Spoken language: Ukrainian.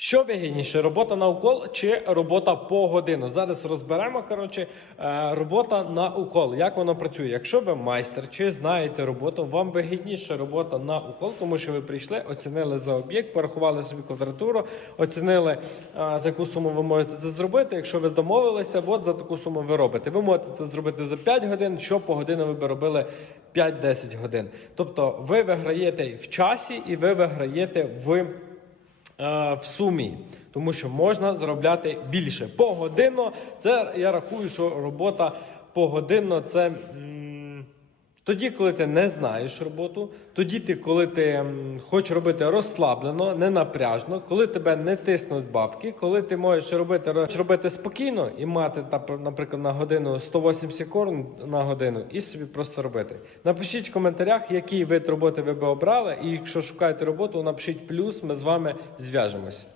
Що вигідніше, робота на укол чи робота по годину? Зараз розберемо коротше, е, робота на укол. Як воно працює? Якщо ви майстер чи знаєте роботу, вам вигідніше робота на укол, тому що ви прийшли, оцінили за об'єкт, порахували собі квадратуру, оцінили е, за яку суму ви можете це зробити. Якщо ви домовилися, от за таку суму ви робите. Ви можете це зробити за 5 годин, що по годину ви би робили 5-10 годин. Тобто ви виграєте в часі і ви виграєте в в сумі, тому що можна заробляти більше. Погодинно, це я рахую, що робота погодинно це. Тоді, коли ти не знаєш роботу, тоді ти, коли ти хочеш робити розслаблено, не напряжно, коли тебе не тиснуть бабки, коли ти можеш робити, робити спокійно і мати, наприклад, на годину 180 корн на годину і собі просто робити. Напишіть в коментарях, який вид роботи ви би обрали, і якщо шукаєте роботу, напишіть плюс, ми з вами зв'яжемось.